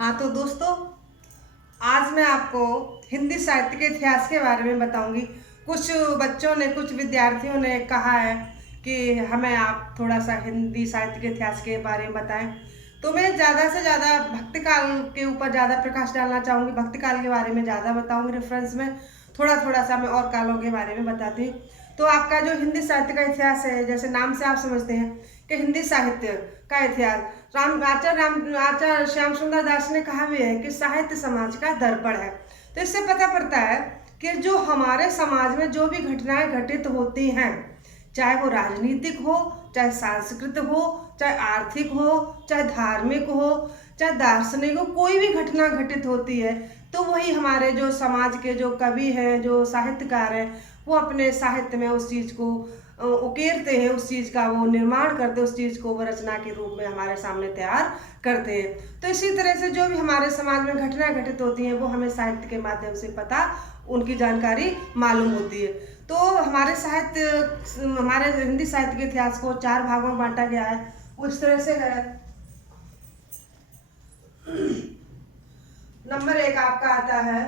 हाँ तो दोस्तों, आज मैं आपको हिंदी साहित्य के इतिहास के बारे में बताऊंगी। कुछ बच्चों ने, कुछ विद्यार्थियों ने कहा है कि हमें आप थोड़ा सा हिंदी साहित्य के इतिहास के बारे में बताएं। तो मैं ज़्यादा से ज़्यादा भक्ति काल के ऊपर ज़्यादा प्रकाश डालना चाहूँगी। भक्ति काल के बारे में ज़्यादा बताऊँगी रेफरेंस में, थोड़ा थोड़ा सा मैं और कालों के बारे में बताती हूँ। तो आपका जो हिंदी साहित्य का इतिहास है, जैसे नाम से आप समझते हैं कि हिंदी साहित्य का इतिहास, आचार्य श्याम सुंदर दास ने कहा भी है कि साहित्य समाज का दर्पण है। तो इससे पता पड़ता है कि जो हमारे समाज में जो भी घटनाएं घटित होती हैं, चाहे वो राजनीतिक हो, चाहे सांस्कृतिक हो, चाहे आर्थिक हो, चाहे धार्मिक हो, चाहे दार्शनिक हो, कोई भी घटना घटित होती है तो वही हमारे जो समाज के जो कवि हैं, जो साहित्यकार हैं, वो अपने साहित्य में उस चीज़ को उकेरते हैं, उस चीज़ का वो निर्माण करते हैं, उस चीज़ को वो रचना के रूप में हमारे सामने तैयार करते हैं। तो इसी तरह से जो भी हमारे समाज में घटनाएं घटित होती हैं वो हमें साहित्य के माध्यम से पता, उनकी जानकारी मालूम होती है। तो हमारे हिंदी साहित्य के इतिहास को 4 भागों में बांटा गया है। वो इस तरह से है। नंबर 1 आपका आता है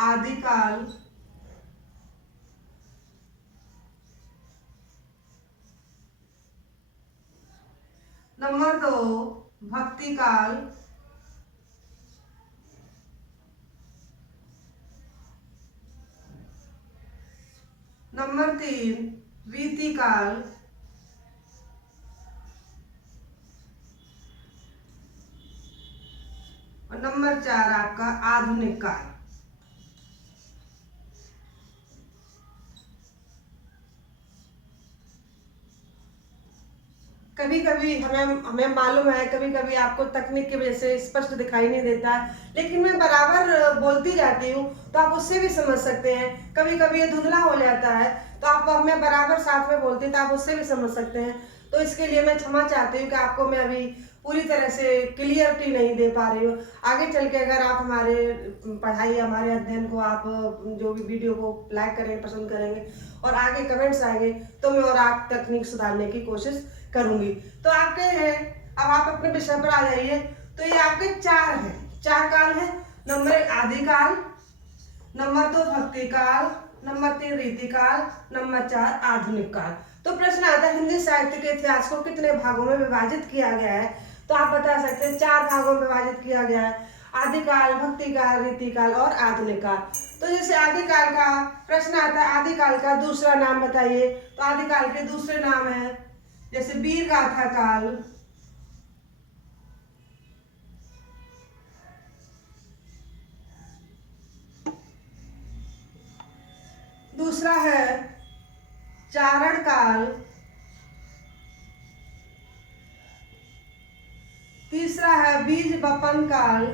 आदिकाल। नंबर 2 भक्ति काल। नंबर 3 रीति काल। और नंबर 4 आपका आधुनिक काल। कभी कभी हमें मालूम है, कभी कभी आपको तकनीक की वजह से स्पष्ट दिखाई नहीं देता है, लेकिन मैं बराबर बोलती जाती हूँ तो आप उससे भी समझ सकते हैं। कभी कभी ये धुंधला हो जाता है तो आप, मैं बराबर साथ में बोलती तो आप उससे भी समझ सकते हैं। तो इसके लिए मैं क्षमा चाहती हूँ कि आपको मैं अभी पूरी तरह से क्लियरिटी नहीं दे पा रही हूँ। आगे चल के अगर आप हमारे पढ़ाई, हमारे अध्ययन को, आप जो भी वीडियो को लाइक करेंगे, पसंद करेंगे और आगे कमेंट्स आएंगे तो मैं और आप तकनीक सुधारने की कोशिश करूंगी। तो आपके हैं, अब आप अपने विषय पर आ जाइए। तो ये आपके 4 हैं, 4 काल है। नंबर 1 आदिकाल, नंबर 2 भक्ति काल, नंबर 3 रीति काल, नंबर 4 आधुनिक काल। तो प्रश्न आता है हिंदी साहित्य के इतिहास को कितने भागों में विभाजित किया गया है? तो आप बता सकते हैं 4 भागों में विभाजित किया गया है। आदिकाल, भक्ति काल, रीति काल और आधुनिक काल। तो जैसे आदिकाल का प्रश्न आता है, आदिकाल का दूसरा नाम बताइए। तो आदिकाल के दूसरे नाम है जैसे वीर गाथा काल, दूसरा है चारण काल, तीसरा है बीज बपन काल,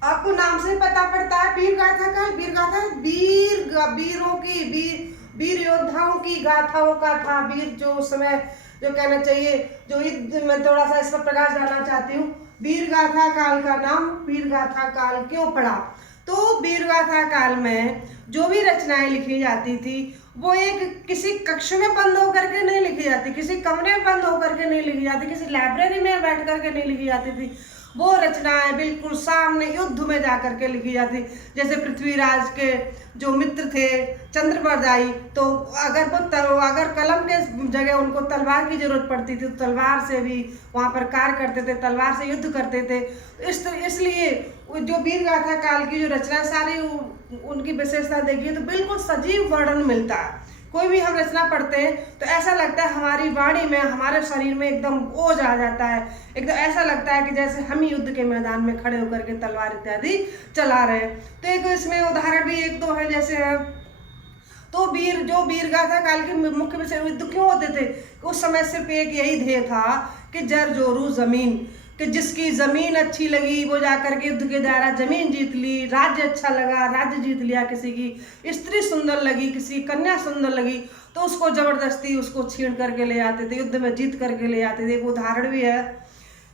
आपको नाम से पता पड़ता है वीर गाथा काल। वीर गाथा वीरों की, वीर योद्धाओं की गाथाओं का था। वीर जो उस समय, जो कहना चाहिए, जो युद्ध में थोड़ा सा इस पर प्रकाश डालना चाहती हूँ। वीर गाथा काल का नाम वीर गाथा काल क्यों पड़ा? तो वीर गाथा काल में जो भी रचनाएं लिखी जाती थी वो एक किसी कक्ष में बंद होकर के नहीं लिखी जाती, किसी कमरे में बंद होकर के नहीं लिखी जाती, किसी लाइब्रेरी में बैठ करके नहीं लिखी जाती थी। वो रचनाएं बिल्कुल सामने युद्ध में जाकर के लिखी जाती। जैसे पृथ्वीराज के जो मित्र थे चंद्रबरदाई, तो अगर कलम के जगह उनको तलवार की जरूरत पड़ती थी तो तलवार से भी वहाँ पर कार्य करते थे, तलवार से युद्ध करते थे। इसलिए जो वीर गाथा काल की जो रचना सारी, उनकी विशेषता देखिए तो बिल्कुल सजीव वर्णन मिलता है। कोई भी हम रचना पढ़ते हैं तो ऐसा लगता है हमारी वाणी में, हमारे शरीर में एकदम ओज आ जाता है। एकदम ऐसा लगता है कि जैसे हम ही युद्ध के मैदान में खड़े होकर के तलवार इत्यादि चला रहे हैं। तो एक इसमें उदाहरण भी 1-2 है। जैसे है तो वीर गाथा काल के मुख्य विषय युद्ध क्यों होते थे? उस समय सिर्फ एक यही ध्येय था कि जर जोरू जमीन, कि जिसकी जमीन अच्छी लगी वो जाकर के युद्ध के द्वारा जमीन जीत ली, राज्य अच्छा लगा, राज्य जीत लिया, किसी की स्त्री सुंदर लगी, किसी कन्या सुंदर लगी तो उसको जबरदस्ती उसको छीन करके ले आते थे, युद्ध में जीत करके ले आते थे। एक उदाहरण भी है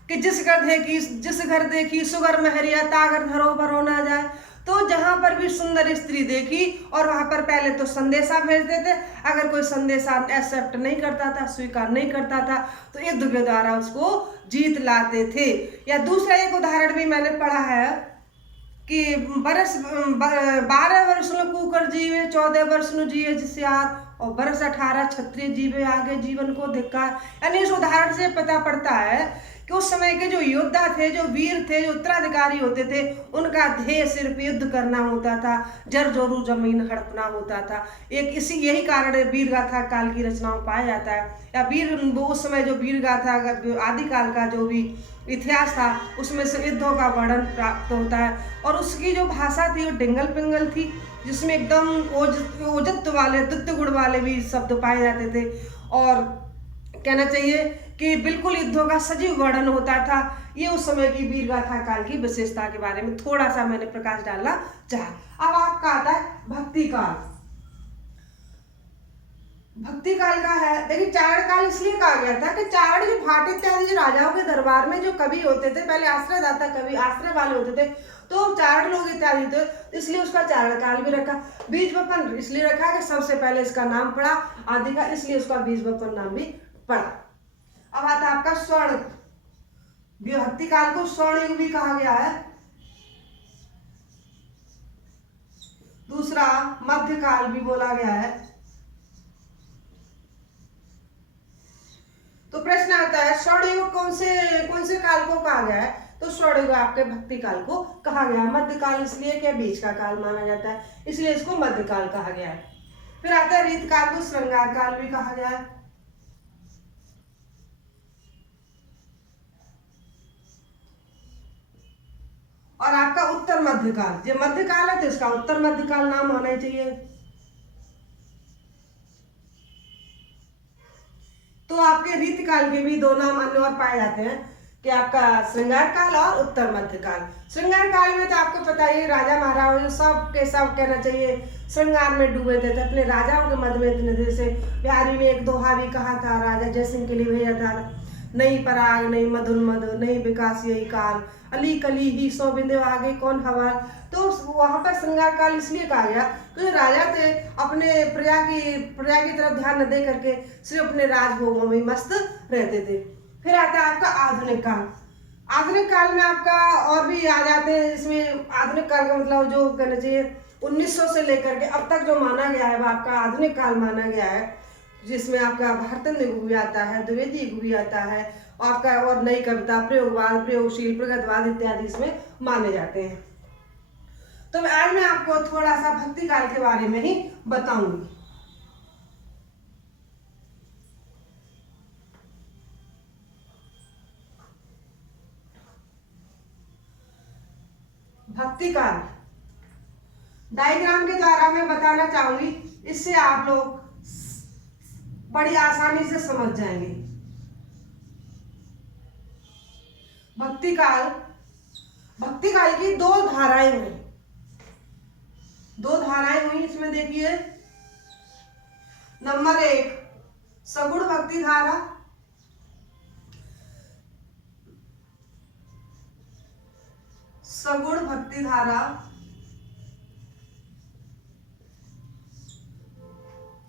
कि जिस घर देखी सुगर महरिया तागर धरो भरो ना जाए। तो जहां पर भी सुंदर स्त्री देखी और वहां पर पहले तो संदेशा भेजते थे, अगर कोई संदेशा एक्सेप्ट नहीं करता था, स्वीकार नहीं करता था, तो युद्ध के द्वारा उसको जीत लाते थे। या दूसरा एक उदाहरण भी मैंने पढ़ा है कि 12 वर्ष नु कुकर जीवे, 14 वर्ष नु जिये जिसियार, और वर्ष 18 क्षत्रिय जीवे आगे जीवन को धिक्कार। यानी इस उदाहरण से पता पड़ता है कि उस समय के जो योद्धा थे, जो वीर थे, जो उत्तराधिकारी होते थे, उनका ध्येय सिर्फ युद्ध करना होता था, जर जोरू जमीन हड़पना होता था। एक इसी यही कारण वीर गाथा काल की रचनाओं पाया जाता है। या वीर वो उस समय जो वीर गाथा आदिकाल का जो भी इतिहास था उसमें से युद्धों का वर्णन प्राप्त होता है। और उसकी जो भाषा थी वो डिंगल पिंगल थी, जिसमें एकदम ओजत्व वाले, द्वित्व गुण वाले भी शब्द पाए जाते थे, और कहना चाहिए कि बिल्कुल युद्धों का सजीव वर्णन होता था। ये उस समय की वीर गाथा काल की विशेषता के बारे में थोड़ा सा मैंने प्रकाश डालना चाहा। अब आपका आता है भक्ति काल। भक्ति काल का है, देखिए चारण काल इसलिए कहा गया था कि चारण जो भाट इत्यादि जो राजाओं के दरबार में जो कवि होते थे, पहले आश्रयदाता कवि, आश्रय वाले होते थे, तो चारण लोग इत्यादि थे, इसलिए उसका चारण काल भी रखा। बीज बपन इसलिए रखा कि सबसे पहले इसका नाम पड़ा आदि का, इसलिए उसका बीज बपन नाम भी पड़ा। अब आता है आपका स्वर्ण। भक्ति काल को स्वर्ण युग भी कहा गया है। दूसरा मध्य काल भी बोला गया है। तो प्रश्न आता है स्वर्ण युग कौन से काल को कहा गया है? तो स्वर्ण युग आपके भक्ति काल को कहा गया है। मध्य काल इसलिए कि बीच का काल माना जाता है, इसलिए इसको मध्य काल कहा गया है। फिर आता है रीत काल को श्रृंगार काल भी कहा गया है। और आपका उत्तर मध्यकाल, जो मध्यकाल है तो इसका उत्तर मध्यकाल नाम होना ही चाहिए। तो आपके रीतिकाल के भी दो नाम अन्य और पाए जाते हैं कि आपका श्रृंगार काल और उत्तर मध्यकाल। श्रृंगार काल में तो आपको पता ही राजा महाराजा सब के सब कहना चाहिए श्रृंगार में डूबे थे, अपने राजाओं के मध्य में इतने देर से। बिहारी में एक दोहा भी कहा था राजा जयसिंह के लिए भेजा था, नहीं पराग नहीं मधुर मधु नहीं विकास यही काल, अली कली ही सौ बिंदु आगे कौन हवाल। तो वहां पर श्रृंगार काल इसलिए कहा गया तो राजा थे अपने प्रजा की तरफ ध्यान न दे करके सिर्फ अपने राजभोगों में मस्त रहते थे। फिर आता है आपका आधुनिक काल। आधुनिक काल में आपका और भी आ जाते हैं। इसमें आधुनिक काल का मतलब जो कहना चाहिए 1900 से लेकर के अब तक जो माना गया है वह आपका आधुनिक काल माना गया है, जिसमें आपका भारतंद युग भी आता है, द्विवेदी युग भी आता है, आपका और नई कविता, प्रयोगवाद, प्रयोगशील, प्रगतवाद इत्यादि इसमें माने जाते हैं। तो आज मैं आपको थोड़ा सा भक्ति काल के बारे में ही बताऊंगी। भक्ति काल डायग्राम के द्वारा मैं बताना चाहूंगी, इससे आप लोग बड़ी आसानी से समझ जाएंगे। भक्ति काल की दो धाराएं हुई। इसमें देखिए, नंबर 1 सगुण भक्ति धारा,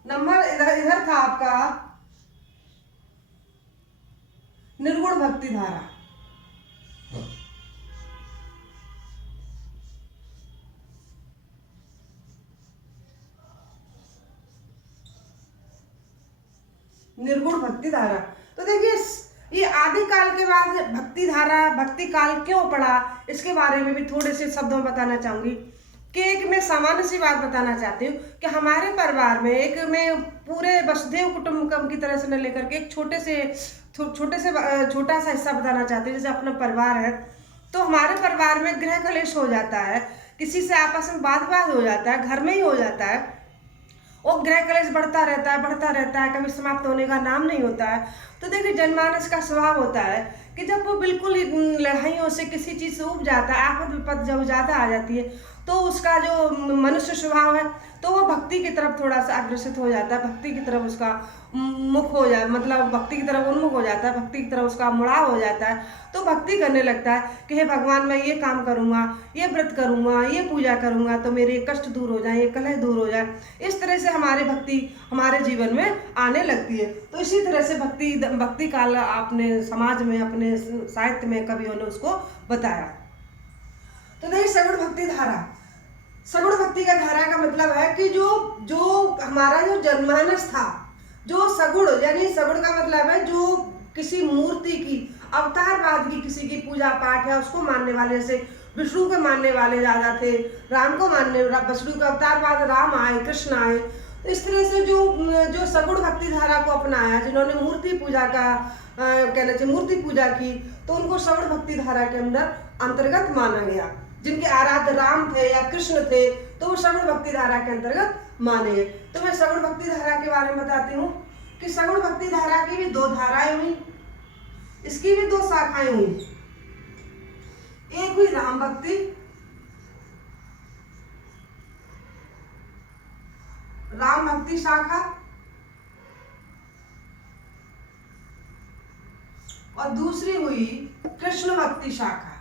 नंबर इधर था आपका निर्गुण भक्ति धारा। निर्गुण भक्ति धारा। तो देखिए ये आदि काल के बाद भक्ति काल क्यों पड़ा, इसके बारे में भी थोड़े से शब्दों में बताना चाहूंगी। कि एक मैं सामान्य सी बात बताना चाहती हूँ कि हमारे परिवार में एक मैं पूरे वसुधैव कुटुंबकम की तरह से न लेकर के एक छोटा सा हिस्सा बताना चाहती हूँ। जैसे अपना परिवार है तो हमारे परिवार में गृह कलेश हो जाता है, किसी से आपस में वाद हो जाता है, घर में ही हो जाता है, और गृह कलेश बढ़ता रहता है, कभी समाप्त होने का नाम नहीं होता है। तो देखिए जनमानस का स्वभाव होता है कि जब वो बिल्कुल लड़ाइयों से किसी चीज़ से उब जाता है, आफत विपत जब ज़्यादा आ जाती है, तो उसका जो मनुष्य स्वभाव है तो वो भक्ति की तरफ थोड़ा सा अग्रसित हो जाता है, भक्ति की तरफ उसका मुख हो जाए, मतलब भक्ति की तरफ उन्मुख हो जाता है, भक्ति की तरफ उसका मुड़ाव हो जाता है। तो भक्ति करने लगता है कि हे भगवान, मैं ये काम करूँगा, ये व्रत करूँगा, ये पूजा करूँगा तो मेरे कष्ट दूर हो जाए, ये कलह दूर हो जाए। इस तरह से हमारी भक्ति हमारे जीवन में आने लगती है। तो इसी तरह से भक्ति काल आपने समाज में, अपने साहित्य में कवियों ने उसको बताया। तो नहीं, सगुण भक्ति धारा, सगुण भक्ति का धारा का मतलब है कि जो हमारा जो जनमानस था, जो सगुण, यानी सगुण का मतलब है जो किसी मूर्ति की, अवतारवाद की किसी की पूजा पाठ है उसको मानने वाले, जैसे विष्णु के मानने वाले ज्यादा थे, राम को मानने, विष्णु का अवतारवाद, राम आए, कृष्ण आए। तो इस तरह से जो सगुण भक्ति धारा को अपनाया, जिन्होंने मूर्ति पूजा का कहना चाहिए मूर्ति पूजा की, तो उनको सगुण भक्ति धारा के अंदर अंतर्गत माना गया। जिनके आराध्य राम थे या कृष्ण थे तो वो सगुण भक्ति धारा के अंतर्गत माने। तो मैं सगुण भक्ति धारा के बारे में बताती हूँ कि सगुण भक्ति धारा की भी दो धाराएं हुई, इसकी भी दो शाखाएं हुई। एक हुई राम भक्ति, राम भक्ति शाखा, और दूसरी हुई कृष्ण भक्ति शाखा।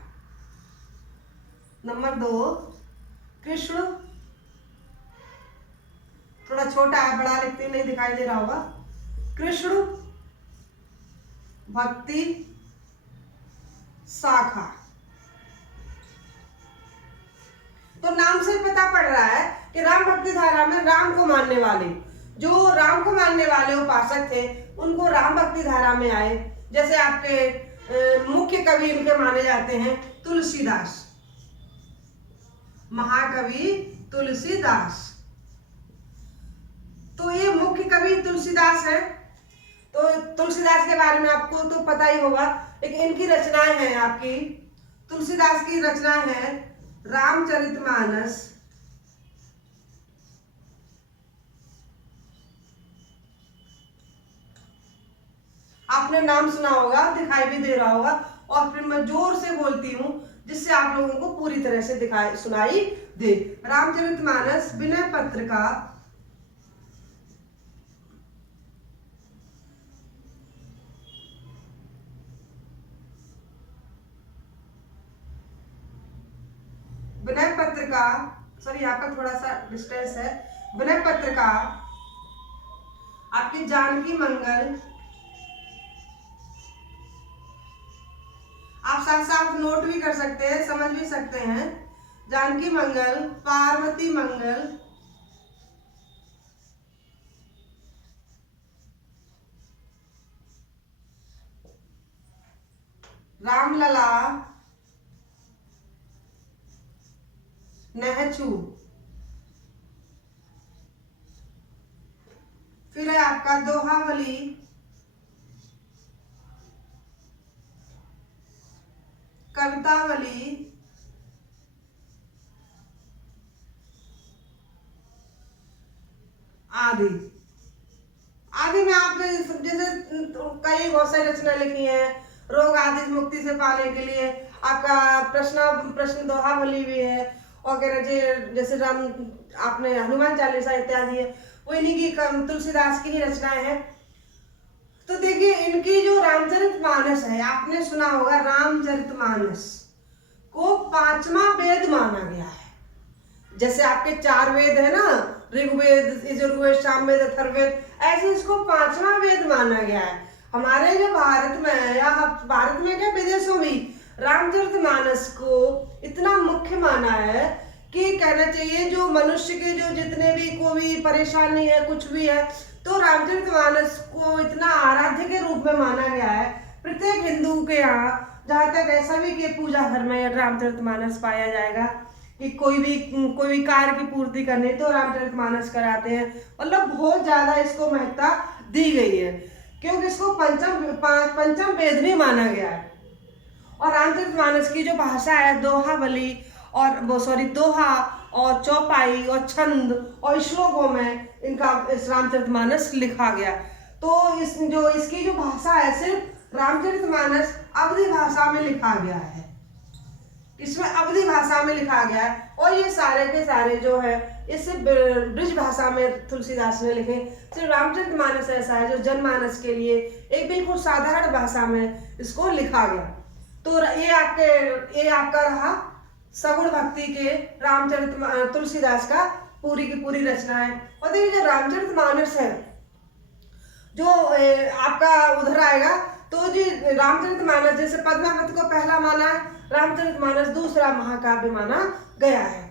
नंबर 2 कृष्ण, थोड़ा छोटा है, बड़ा लिखते नहीं दिखाई दे रहा होगा, कृष्ण भक्ति शाखा। तो नाम से पता पड़ रहा है कि राम भक्ति धारा में राम को मानने वाले, जो राम को मानने वाले उपासक थे उनको राम भक्ति धारा में आए। जैसे आपके मुख्य कवि इनके माने जाते हैं तुलसीदास, महाकवि तुलसीदास। तो ये मुख्य कवि तुलसीदास है। तो तुलसीदास के बारे में आपको तो पता ही होगा, लेकिन इनकी रचनाएं हैं आपकी, तुलसीदास की रचना है रामचरितमानस, आपने नाम सुना होगा, दिखाई भी दे रहा होगा, और फिर मैं जोर से बोलती हूँ जिससे आप लोगों को पूरी तरह से दिखाई सुनाई दे। रामचरितमानस विनय पत्र का सॉरी यहाँ पर थोड़ा सा डिस्टेंस है, विनय पत्र का आपकी जानकी मंगल, आप साथ साथ नोट भी कर सकते हैं, समझ भी सकते हैं। जानकी मंगल, पार्वती मंगल, रामलला, नहचू, फिर है आपका दोहावली, कवितावली, आदि। आदि में आपने जैसे कई बहुत सारी रचना लिखी है, रोग आदि मुक्ति से पाने के लिए आपका प्रश्न दोहावली भी है, और कह रहे जैसे राम आपने हनुमान चालीसा इत्यादि है, वो इन्हीं की तुलसीदास की ही रचनाएं हैं। तो देखिए इनकी जो रामचरितमानस है, आपने सुना होगा रामचरितमानस को 5वां वेद माना गया है। जैसे आपके 4 वेद है ना, ऋग्वेद, यजुर्वेद, सामवेद, अथर्ववेद, ऐसे इसको 5वां वेद माना गया है। हमारे जो भारत में है, या भारत में क्या विदेशों में, रामचरितमानस को इतना मुख्य माना है कि कहना चाहिए जो मनुष्य के जो जितने भी कोई परेशानी है, कुछ भी है, तो रामचरितमानस को इतना आराध्य के रूप में माना गया है। प्रत्येक हिंदू के यहाँ जहाँ तक ऐसा भी कि पूजा घर में रामचरितमानस पाया जाएगा, कि कोई भी कार्य की पूर्ति करनी तो रामचरितमानस कराते हैं। मतलब बहुत ज्यादा इसको महत्ता दी गई है, क्योंकि इसको पंचम वेद भी माना गया है। और रामचरितमानस की जो भाषा है, दोहावली और दोहा और चौपाई और छंद और श्लोकों में इनका इस रामचरितमानस लिखा गया। तो इसकी जो भाषा है, सिर्फ रामचरितमानस अवधी भाषा में लिखा गया है, इसमें अवधी भाषा में लिखा गया है। और ये सारे के सारे जो है इसे ब्रज भाषा में तुलसीदास ने लिखे। सिर्फ रामचरितमानस ऐसा है जो जनमानस के लिए एक बिल्कुल साधारण भाषा में इसको लिखा गया। तो ये आपका रहा सगुण भक्ति के रामचरित तुलसीदास का पूरी की पूरी रचना है। और देखिए जो रामचरितमानस है जो आपका उधर आएगा, तो जी रामचरितमानस जैसे पद्मावत को पहला माना है, रामचरितमानस दूसरा महाकाव्य माना गया है।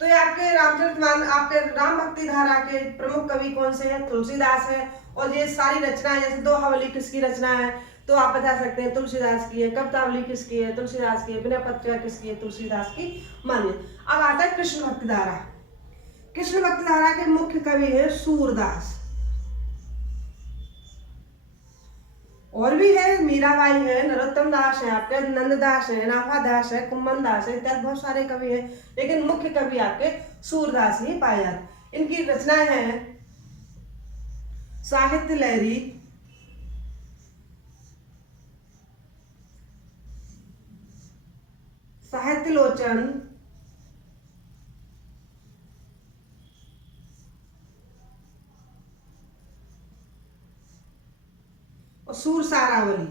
तो ये आपके आपके राम भक्ति धारा के प्रमुख कवि कौन से हैं? तुलसीदास है। और ये सारी रचनाएं जैसे दोहावली किसकी रचना है तो आप बता सकते हैं तुलसीदास की है। कवितावली किसकी है? तुलसीदास की है। विनय पत्रिका किसकी है? तुलसीदास की मानिए। अब आता है कृष्ण भक्ति धारा। कृष्ण भक्ति धारा के मुख्य कवि है सूरदास। और भी है, मीराबाई है, नरोत्तम दास है, आपके नंददास है, नाफा दास है, कुम्मन दास है, इत्यादि बहुत सारे कवि हैं, लेकिन मुख्य कवि आपके सूरदास ही पाए जाते। इनकी रचनाएं हैं साहित्य लहरी, साहित्य लोचन, और सूर सारावली।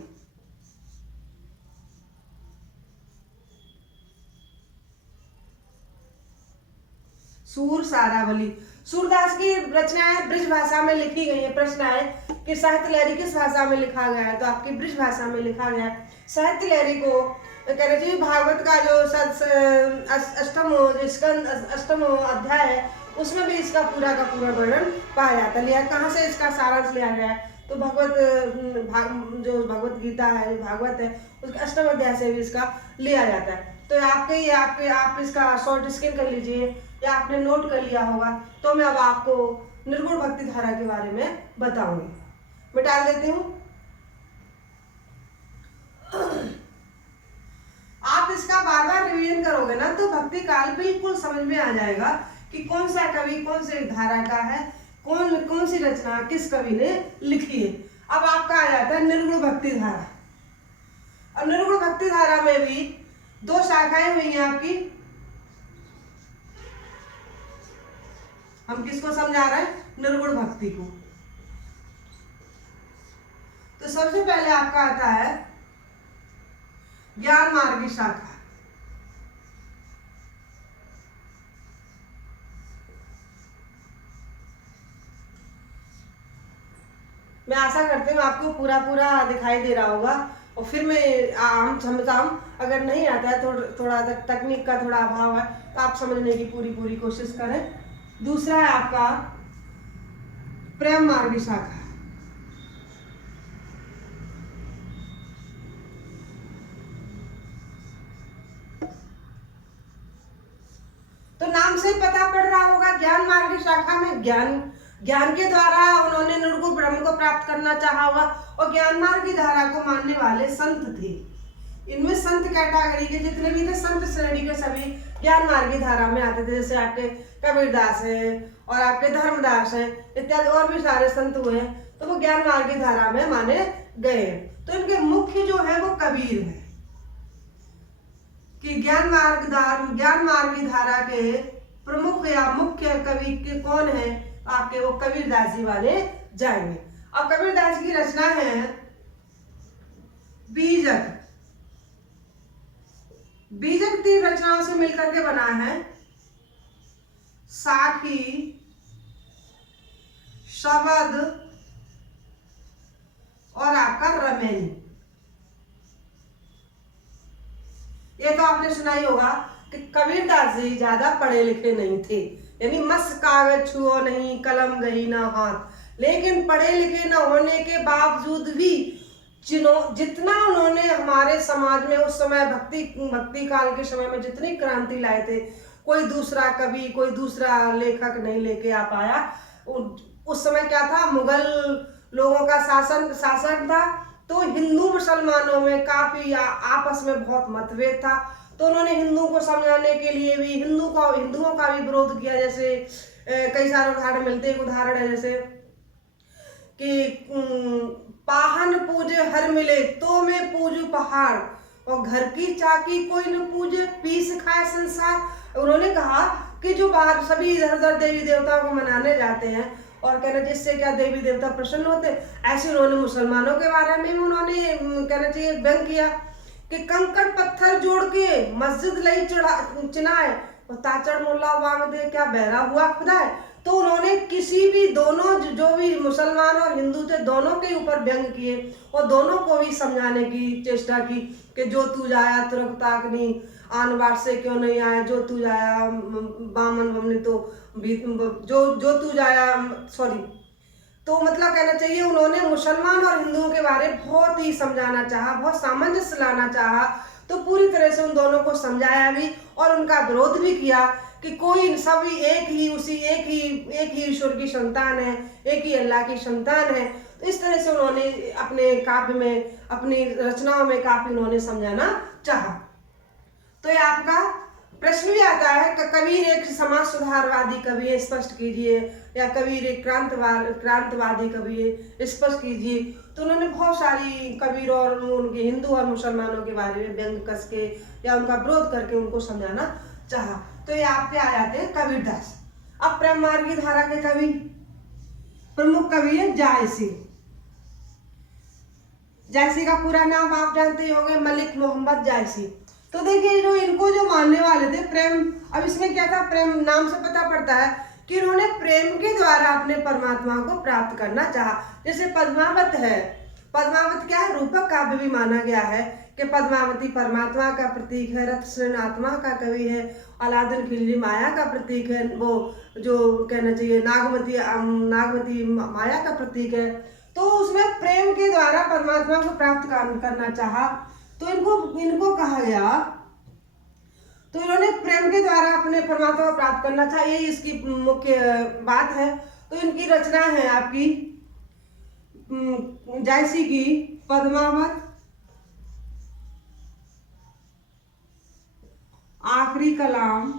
सूर सारावली सूरदास की रचनाएं ब्रज भाषा में लिखी गई है। प्रश्न है कि साहित्य लहरी किस भाषा में लिखा गया है, तो आपकी ब्रज भाषा में लिखा गया है। साहित्य लहरी को कहना चाहिए भागवत का जो अष्टम अध्याय है उसमें भी इसका पूरा का पूरा वर्णन पाया जाता है। कहाँ से इसका सारांश लिया गया है तो जो भगवत गीता है, भागवत है, उसके अष्टम अध्याय से भी इसका लिया जाता है। तो आप इसका शॉर्ट स्क्रीन कर लीजिए या आपने नोट कर लिया होगा। तो मैं अब आपको निर्गुण भक्ति धारा के बारे में बताऊंगी। मैं डाल देती हूँ। आप इसका बार बार रिवीजन करोगे ना तो भक्ति काल बिल्कुल समझ में आ जाएगा कि कौन सा कवि कौन सी धारा का है, कौन सी रचना किस कवि ने लिखी है। अब आपका आ जाता है निर्गुण भक्ति धारा। अब निर्गुण भक्ति धारा में भी दो शाखाएं हुई हैं आपकी। हम किसको समझा रहे हैं? निर्गुण भक्ति को। तो सबसे पहले आपका आता है ज्ञान मार्गी शाखा। मैं आशा करती हूँ आपको पूरा दिखाई दे रहा होगा। और फिर मैं हम समझाऊँ, अगर नहीं आता है थोड़ा तकनीक का थोड़ा अभाव है तो आप समझने की पूरी कोशिश करें। दूसरा है आपका प्रेम मार्गी शाखा। तो नाम से पता पड़ रहा होगा ज्ञान मार्गी शाखा में ज्ञान के द्वारा उन्होंने निर्गुण ब्रह्म को प्राप्त करना चाहा होगा। और ज्ञान मार्ग की धारा को मानने वाले संत थे। इनमें संत कैटेगरी के जितने भी थे, संत श्रेणी के सभी ज्ञान मार्ग की धारा में आते थे। जैसे आपके कबीरदास हैं और आपके धर्मदास हैं इत्यादि और भी सारे संत हुए हैं, तो वो ज्ञान मार्ग की धारा में माने गए। तो इनके मुख्य जो है वो कबीर है कि ज्ञान मार्ग की धारा के प्रमुख या मुख्य कवि के कौन है आपके? वो कबीरदास जी वाले जाएंगे। अब कबीरदास की रचना है बीजक। बीजक 3 रचनाओं से मिलकर के बना है। साखी, शबद और आपका रमेन। ये तो आपने सुना ही होगा कि कबीरदास जी ज्यादा पढ़े लिखे नहीं थे, यानी मस कागज छुओ नहीं कलम गई ना हाथ। लेकिन पढ़े लिखे न होने के बावजूद भी जितना उन्होंने हमारे समाज में उस समय भक्ति काल के समय में जितनी क्रांति लाए थे, कोई दूसरा कवि कोई दूसरा लेखक नहीं लेके आ पाया। उस समय क्या था, मुगल लोगों का शासन था, तो हिंदू मुसलमानों में काफी आपस में बहुत मतभेद था। तो उन्होंने हिंदू को समझाने के लिए भी हिंदुओं का भी विरोध किया। जैसे कई सारे उदाहरण मिलते हैं। एक उदाहरण है जैसे कि पाहन पूजे हर मिले तो मैं पूजू पहाड़, और घर की चाकी कोई न पूजे पीस खाए संसार। उन्होंने कहा कि जो बाहर सभी इधर उधर देवी देवताओं को मनाने जाते हैं और कहना जिससे क्या देवी देवता प्रसन्न होते, ऐसे उन्होंने मुसलमानों के बारे में भी उन्होंने कहना चाहिए व्यंग किया कि कंकड़ पत्थर जोड़ के मस्जिद लई चिनाए और ताचड़ मुल्ला वांग दे क्या बहरा हुआ खुदा है। तो उन्होंने किसी भी दोनों जो भी मुसलमान और हिंदू थे दोनों के ऊपर व्यंग किए और दोनों को भी समझाने की चेष्टा की कि जो तू जाया तुरक ताकनी आन बार से क्यों नहीं आया, जो तू जाया बामन बमने तो जो तू जाया सॉरी। तो मतलब कहना चाहिए उन्होंने मुसलमान और हिंदुओं के बारे में बहुत ही समझाना चाहा, बहुत सामंजस्य लाना चाहा। तो पूरी तरह से उन दोनों को समझाया भी और उनका विरोध भी किया कि कोई सभी एक ही ईश्वर की संतान है, एक ही अल्लाह की संतान है। तो इस तरह से उन्होंने अपने काव्य में, अपनी रचनाओं में काफी उन्होंने समझाना चाहा। तो ये आपका प्रश्न भी आता है कि कबीर एक समाज सुधारवादी कवि है, स्पष्ट कीजिए, या कबीर एक क्रांतवादी कवि है, स्पष्ट कीजिए। तो उन्होंने बहुत सारी कबीर और उनके हिंदू और मुसलमानों के बारे में व्यंग कस के या उनका विरोध करके उनको समझाना चाहा। तो ये आपके आ जाते हैं कबीरदास। अब प्रेम मार्गी धारा के कवि प्रमुख कवि है जायसी। जायसी का पूरा नाम आप जानते होंगे, मलिक मोहम्मद जायसी। तो देखिए जो इनको जो मानने वाले थे प्रेम, अब इसमें क्या था, प्रेम नाम से पता पड़ता है कि उन्होंने प्रेम के द्वारा अपने परमात्मा को प्राप्त करना चाहा। जैसे पद्मावत है, पद्मावत क्या है, रूपक काव्य भी माना गया है कि पद्मावती परमात्मा का प्रतीक है, रथसेन आत्मा का कवि है, अलादीन खिलजी माया का प्रतीक है, वो जो कहना चाहिए नागमती माया का प्रतीक है। तो उसमें प्रेम के द्वारा परमात्मा को प्राप्त करना चाहा। तो इनको कहा गया, तो इन्होंने प्रेम के द्वारा अपने परमात्मा को प्राप्त करना चाहा, यही इसकी मुख्य बात है। तो इनकी रचना है आपकी जायसी की पद्मावत, आखिरी कलाम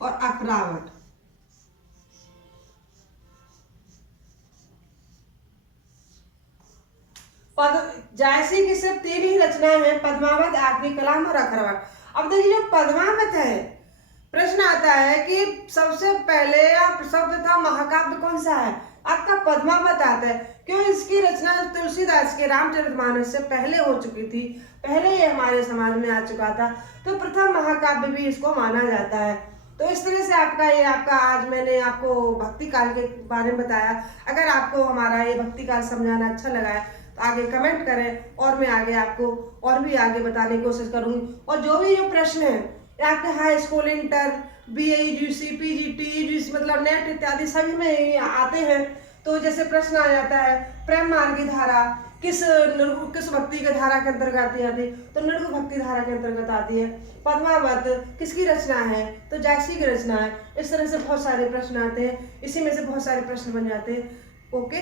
और अखरावट। जायसी की सिर्फ 3 ही रचनाएं हैं, पद्मावत, आखिरी कलाम और अखरावट। अब देखिए जो पद्मावत है, प्रश्न आता है कि सबसे पहले शब्द था महाकाव्य कौन सा है, आपका पद्मावत आता है। क्यों, इसकी रचना तुलसीदास के रामचरितमानस से पहले हो चुकी थी, पहले ये हमारे समाज में आ चुका था। तो प्रथम महाकाव्य भी इसको माना जाता है। तो इस तरह से आपका आज मैंने आपको भक्ति काल के बारे में बताया। अगर आपको हमारा ये भक्ति काल समझाना अच्छा लगा है तो आगे कमेंट करें और मैं आगे आपको और भी आगे बताने की कोशिश करूंगी। और जो प्रश्न है आपके high school, inter, BA, UGC, PG, TUGC मतलब नेट इत्यादि सभी में आते हैं। तो जैसे प्रश्न आ जाता है प्रेम मार्गी धारा किस भक्ति के धारा के अंतर्गत आती है, तो नृगु भक्ति धारा के अंतर्गत आती है। पद्मावत किसकी रचना है, तो जायसी की रचना है। इस तरह से बहुत सारे प्रश्न आते हैं, इसी में से बहुत सारे प्रश्न बन जाते हैं। ओके।